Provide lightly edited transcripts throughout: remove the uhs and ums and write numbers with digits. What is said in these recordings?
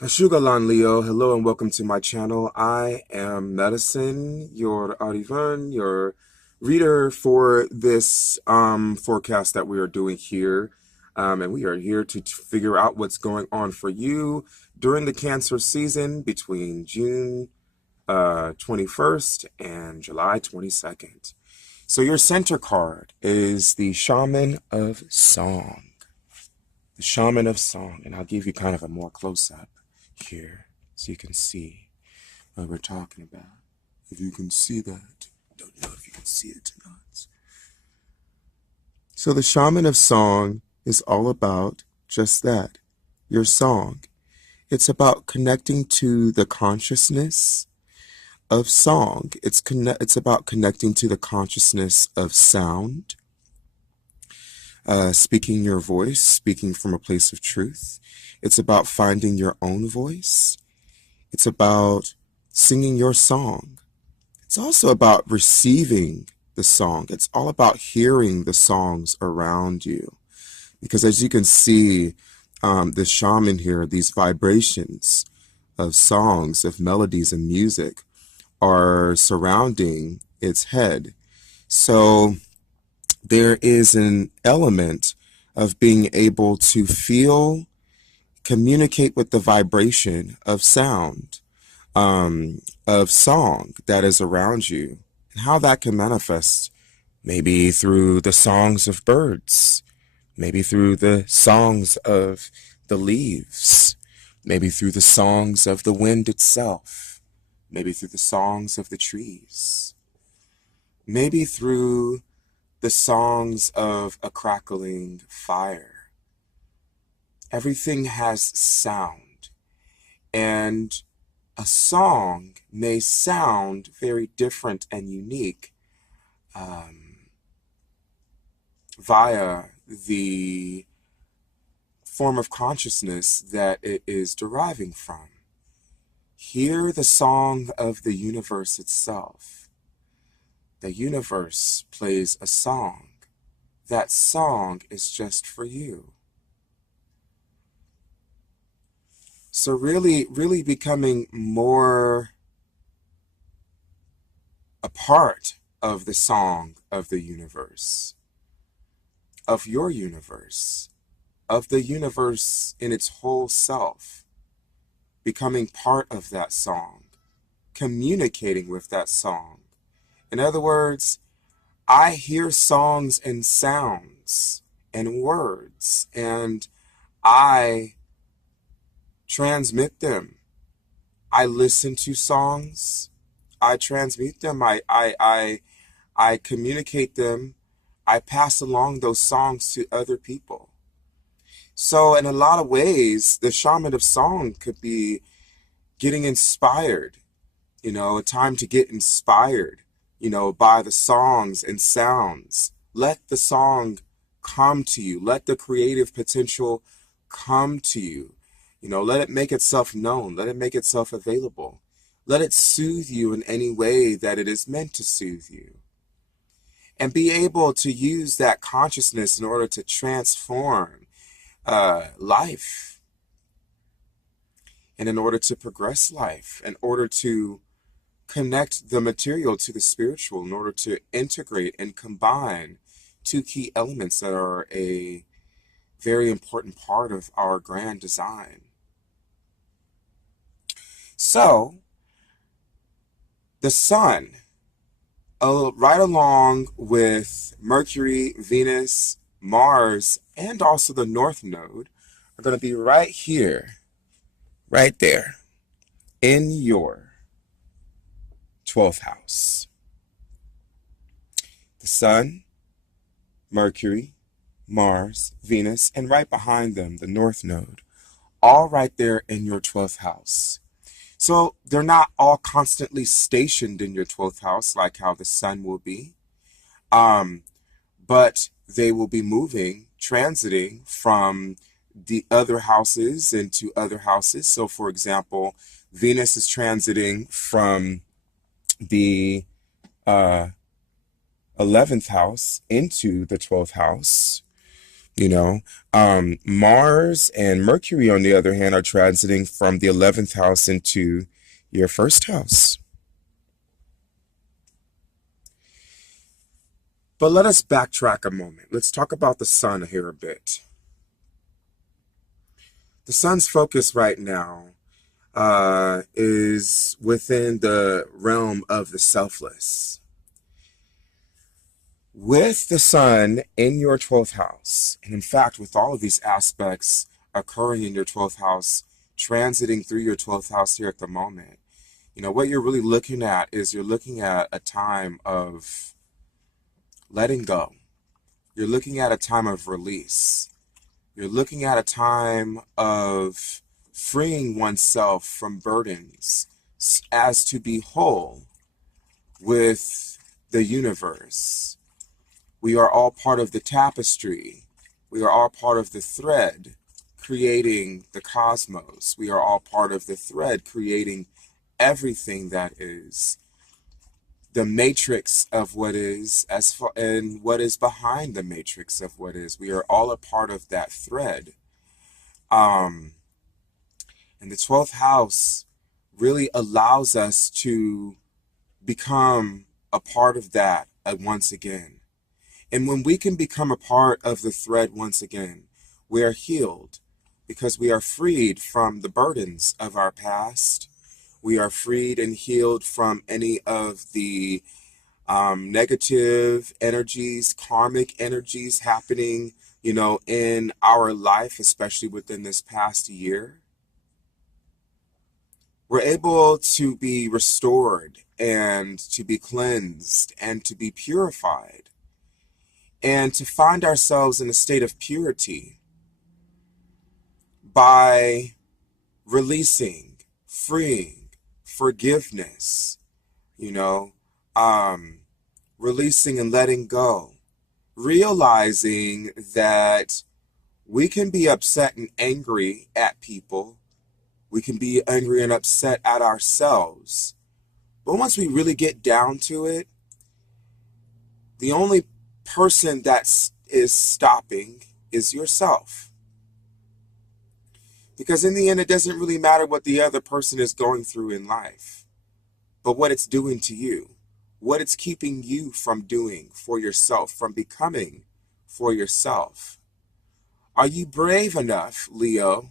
Ashugalan Leo, hello and welcome to my channel. I am Medicine, your Arivan, your reader for this forecast that we are doing here. And we are here to figure out what's going on for you during the Cancer season between June 21st and July 22nd. So your center card is the Shaman of Song. The Shaman of Song. And I'll give you kind of a more close-up here so you can see what we're talking about. If you can see that. Don't know if you can see it or not. So the Shaman of Song is all about just that, your song. It's about connecting to the consciousness of song. It's about connecting to the consciousness of sound, speaking your voice, speaking from a place of truth. It's about finding your own voice. It's about singing your song. It's also about receiving the song. It's all about hearing the songs around you. Because as you can see, the shaman here, these vibrations of songs, of melodies and music are surrounding its head. So there is an element of being able to feel, communicate with the vibration of sound, of song that is around you, and how that can manifest, maybe through the songs of birds, maybe through the songs of the leaves, maybe through the songs of the wind itself, maybe through the songs of the trees, maybe through the songs of a crackling fire. Everything has sound, and a song may sound very different and unique via the form of consciousness that it is deriving from. Hear the song of the universe itself. The universe plays a song. That song is just for you. So really becoming more a part of the song of the universe, of your universe, of the universe in its whole self, becoming part of that song, communicating with that song. In other words, I hear songs and sounds and words, and I transmit them. I listen to songs. I transmute them. I communicate them. I pass along those songs to other people. So in a lot of ways, the shaman of song could be getting inspired, a time to get inspired, by the songs and sounds. Let the song come to you. Let the creative potential come to you. Let it make itself known. Let it make itself available. Let it soothe you in any way that it is meant to soothe you. And be able to use that consciousness in order to transform life, and in order to progress life, in order to connect the material to the spiritual, in order to integrate and combine two key elements that are a very important part of our grand design. So, the sun, right along with Mercury, Venus, Mars, and also the North Node, are going to be right here, right there, in your 12th house. The Sun, Mercury, Mars, Venus, and right behind them, the North Node, all right there in your 12th house. So they're not all constantly stationed in your 12th house like how the sun will be, but they will be moving, transiting from the other houses into other houses. So for example, Venus is transiting from the 11th house into the 12th house. You know, Mars and Mercury, on the other hand, are transiting from the 11th house into your first house. But let us backtrack a moment. Let's talk about the sun here a bit. The sun's focus right now is within the realm of the selfless. With the sun in your 12th house, and in fact, with all of these aspects occurring in your 12th house, transiting through your 12th house here at the moment, what you're really looking at is you're looking at a time of letting go. You're looking at a time of release. You're looking at a time of freeing oneself from burdens as to be whole with the universe. We are all part of the tapestry. We are all part of the thread creating the cosmos. We are all part of the thread creating everything that is. The matrix of what is, and what is behind the matrix of what is. We are all a part of that thread. And the 12th house really allows us to become a part of that once again. And when we can become a part of the thread once again, we are healed because we are freed from the burdens of our past. We are freed and healed from any of the negative energies, karmic energies happening, in our life, especially within this past year. We're able to be restored and to be cleansed and to be purified and to find ourselves in a state of purity by releasing, freeing, forgiveness, releasing and letting go, realizing that we can be upset and angry at people. We can be angry and upset at ourselves. But once we really get down to it, the only person that is stopping is yourself. Because in the end, it doesn't really matter what the other person is going through in life, but what it's doing to you, what it's keeping you from doing for yourself, from becoming for yourself. Are you brave enough, Leo,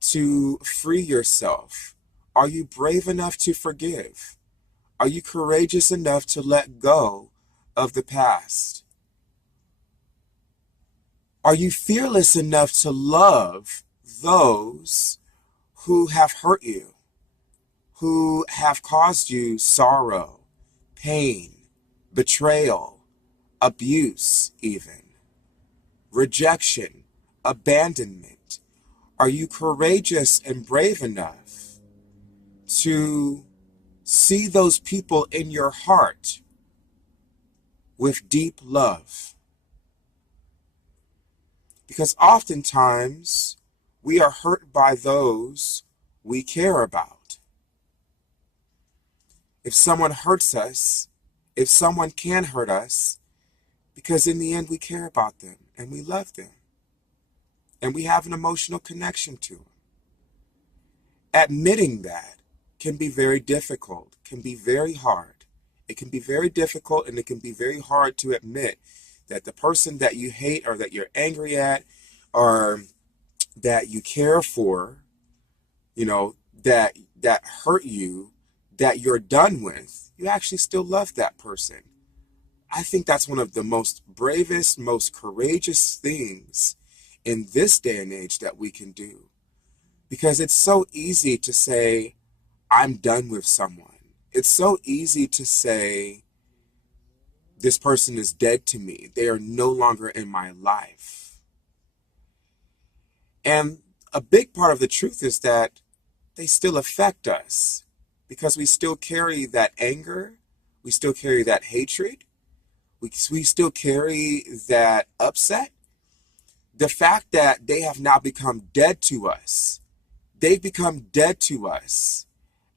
to free yourself? Are you brave enough to forgive? Are you courageous enough to let go of the past? Are you fearless enough to love those who have hurt you, who have caused you sorrow, pain, betrayal, abuse even, rejection, abandonment? Are you courageous and brave enough to see those people in your heart with deep love? Because oftentimes we are hurt by those we care about. If someone hurts us, if someone can hurt us, because in the end we care about them and we love them and we have an emotional connection to them. Admitting that can be very difficult, can be very hard. It can be very difficult and it can be very hard to admit that the person that you hate or that you're angry at or that you care for, that hurt you, that you're done with, you actually still love that person. I think that's one of the most bravest, most courageous things in this day and age that we can do. Because it's so easy to say, I'm done with someone. It's so easy to say, this person is dead to me. They are no longer in my life. And a big part of the truth is that they still affect us because we still carry that anger. We still carry that hatred. We still carry that upset. The fact that they have now become dead to us. They've become dead to us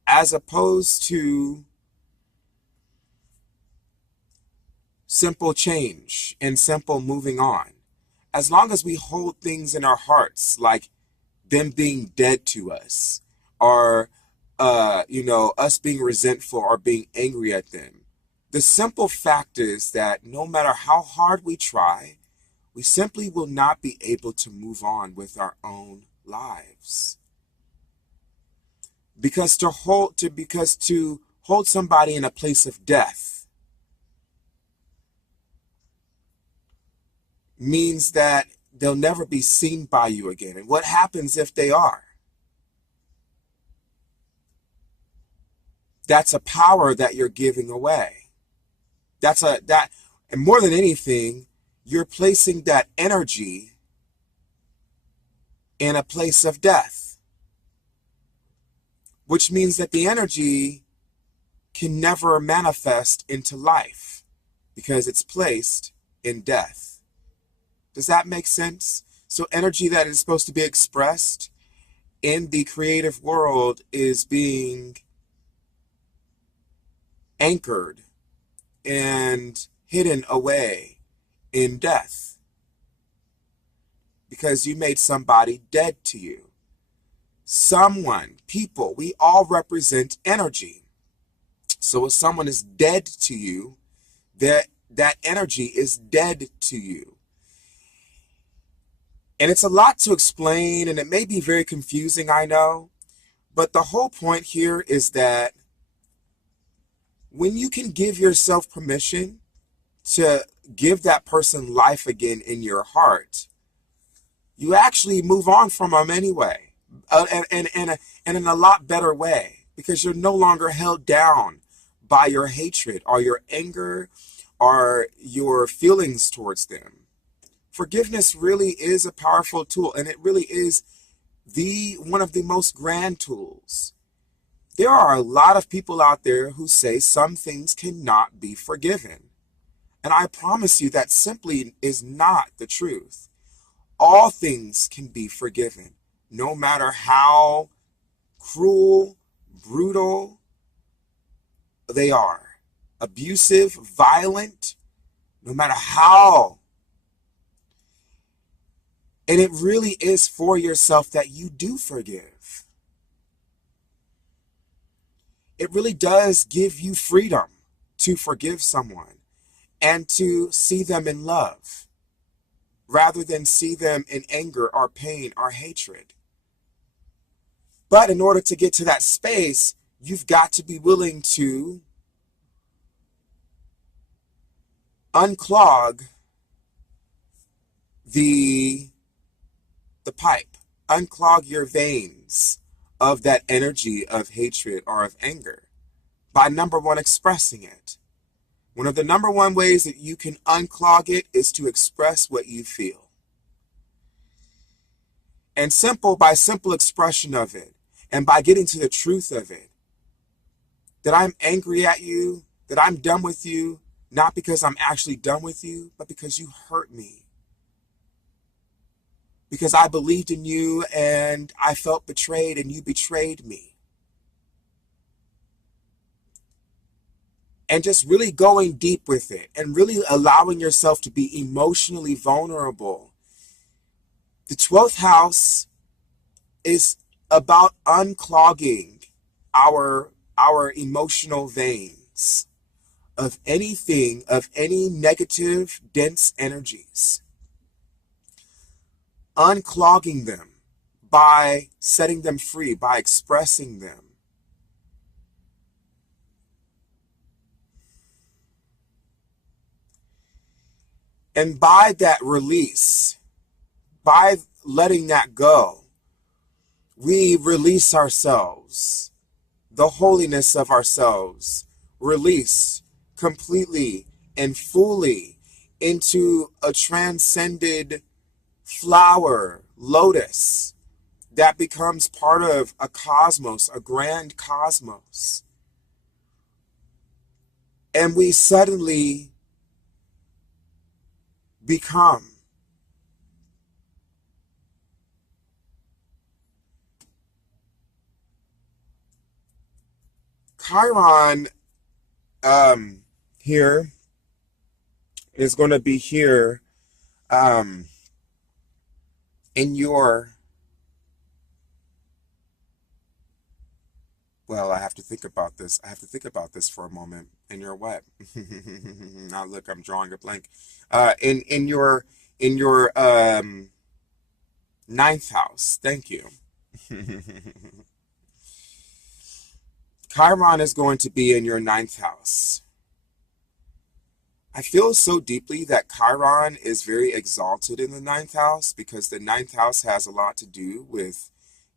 as opposed to simple change and simple moving on, as long as we hold things in our hearts, like them being dead to us, or us being resentful or being angry at them, the simple fact is that no matter how hard we try, we simply will not be able to move on with our own lives. Because to hold somebody in a place of death means that they'll never be seen by you again. And what happens if they are? That's a power that you're giving away. And more than anything, you're placing that energy in a place of death, which means that the energy can never manifest into life because it's placed in death. Does that make sense? So energy that is supposed to be expressed in the creative world is being anchored and hidden away in death because you made somebody dead to you. Someone, people, we all represent energy. So if someone is dead to you, that energy is dead to you. And it's a lot to explain, and it may be very confusing, I know. But the whole point here is that when you can give yourself permission to give that person life again in your heart, you actually move on from them anyway, and in a lot better way, because you're no longer held down by your hatred or your anger or your feelings towards them. Forgiveness really is a powerful tool, and it really is one of the most grand tools. There are a lot of people out there who say some things cannot be forgiven. And I promise you that simply is not the truth. All things can be forgiven, no matter how cruel, brutal they are, abusive, violent, no matter how. And it really is for yourself that you do forgive. It really does give you freedom to forgive someone and to see them in love rather than see them in anger or pain or hatred. But in order to get to that space, you've got to be willing to unclog the pipe, unclog your veins of that energy of hatred or of anger by number one, expressing it. One of the number one ways that you can unclog it is to express what you feel. And by simple expression of it, and by getting to the truth of it, that I'm angry at you, that I'm done with you, not because I'm actually done with you, but because you hurt me. Because I believed in you and I felt betrayed and you betrayed me. And just really going deep with it and really allowing yourself to be emotionally vulnerable. The 12th house is about unclogging our emotional veins of anything, of any negative, dense energies. Unclogging them by setting them free, by expressing them. And by that release, by letting that go, we release ourselves, the holiness of ourselves, release completely and fully into a transcended flower, lotus, that becomes part of a cosmos, a grand cosmos. And we suddenly become Chiron here is going to be here in your, well, I have to think about this. I have to think about this for a moment. In your what? Now look, I'm drawing a blank. In your ninth house. Thank you. Chiron is going to be in your ninth house. I feel so deeply that Chiron is very exalted in the ninth house because the ninth house has a lot to do with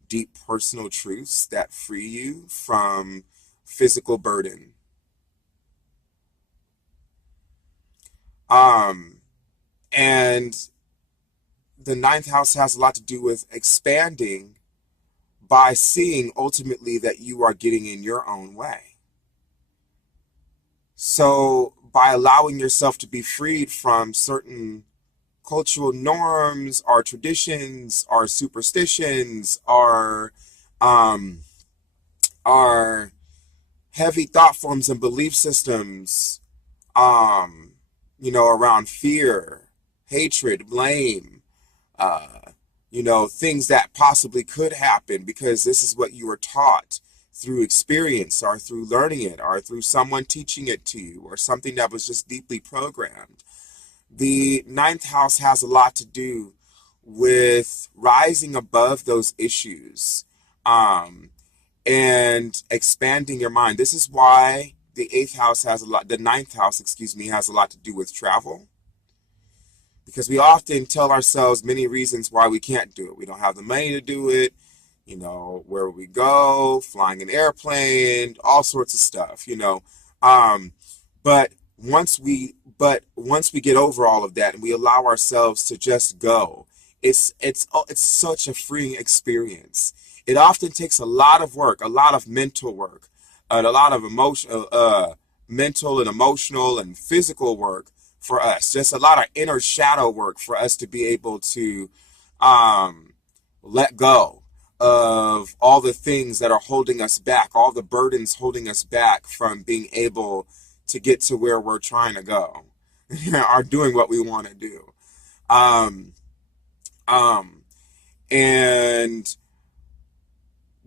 deep personal truths that free you from physical burden. And the ninth house has a lot to do with expanding by seeing ultimately that you are getting in your own way. So by allowing yourself to be freed from certain cultural norms, our traditions, our superstitions, um, our heavy thought forms and belief systems, around fear, hatred, blame, uh, things that possibly could happen because this is what you were taught through experience or through learning it or through someone teaching it to you or something that was just deeply programmed. The ninth house has a lot to do with rising above those issues and expanding your mind. This is why the ninth house, excuse me, has a lot to do with travel. Because we often tell ourselves many reasons why we can't do it. We don't have the money to do it, where we go, flying an airplane, all sorts of stuff, Um, but once we get over all of that and we allow ourselves to just go, it's such a freeing experience. It often takes a lot of work, a lot of mental work, and a lot of mental and emotional and physical work for us. Just a lot of inner shadow work for us to be able to um, let go of all the things that are holding us back, all the burdens holding us back from being able to get to where we're trying to go, are doing what we want to do. Um, um, and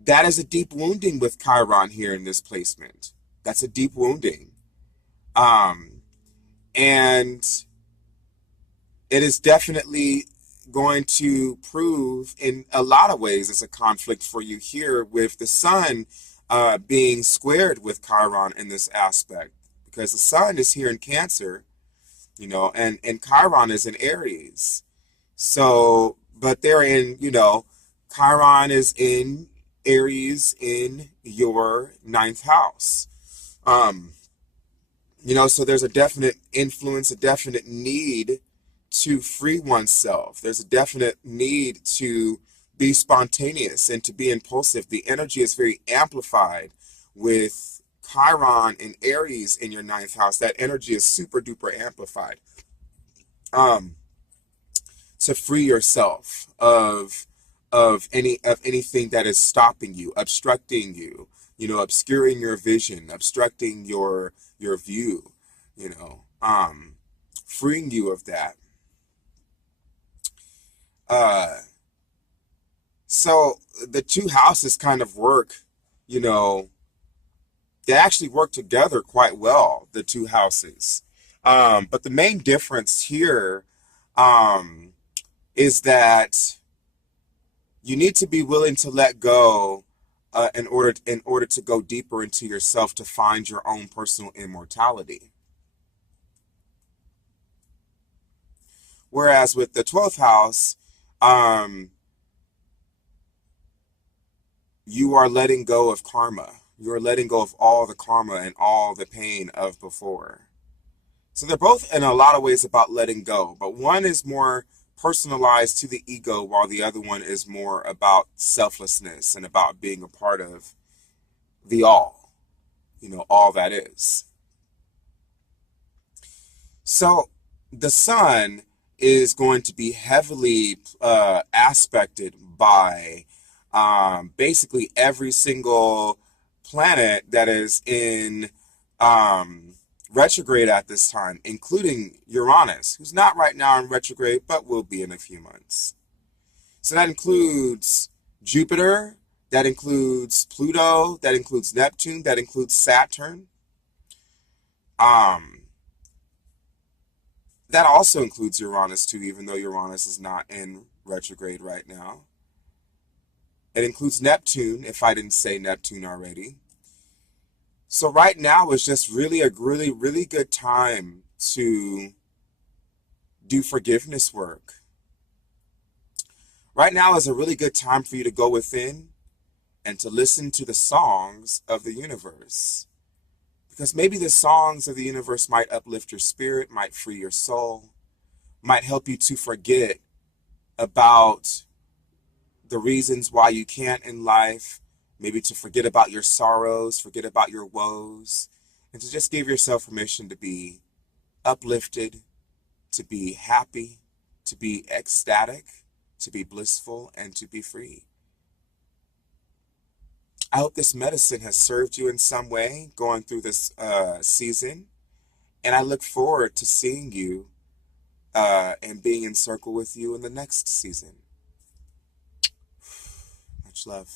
that is a deep wounding with Chiron here in this placement. That's a deep wounding. Um, and it is definitely going to prove in a lot of ways it's a conflict for you here with the sun being squared with Chiron in this aspect because the sun is here in Cancer, and Chiron is in Aries. So, but they're in, Chiron is in Aries in your ninth house. Um, so there's a definite influence, a definite need to free oneself. There's a definite need to be spontaneous and to be impulsive. The energy is very amplified with Chiron and Aries in your ninth house. That energy is super duper amplified. Um, to free yourself of anything that is stopping you, obstructing you, obscuring your vision, obstructing your view, freeing you of that. Uh, so the two houses kind of work, you know, they actually work together quite well, the two houses. But the main difference here um, is that you need to be willing to let go in order to go deeper into yourself to find your own personal immortality. Whereas with the 12th house, um, you are letting go of karma. You are letting go of all the karma and all the pain of before. So they're both in a lot of ways about letting go, but one is more personalized to the ego, while the other one is more about selflessness and about being a part of the all, all that is. So the sun is going to be heavily aspected by basically every single planet that is in retrograde at this time, including Uranus, who's not right now in retrograde, but will be in a few months. So that includes Jupiter, that includes Pluto, that includes Neptune, that includes Saturn. Um, that also includes Uranus too, even though Uranus is not in retrograde right now. It includes Neptune, if I didn't say Neptune already. So right now is just really a really good time to do forgiveness work. Right now is a really good time for you to go within and to listen to the songs of the universe. Because maybe the songs of the universe might uplift your spirit, might free your soul, might help you to forget about the reasons why you can't in life, maybe to forget about your sorrows, forget about your woes, and to just give yourself permission to be uplifted, to be happy, to be ecstatic, to be blissful, and to be free. I hope this medicine has served you in some way going through this season, and I look forward to seeing you and being in circle with you in the next season. Much love.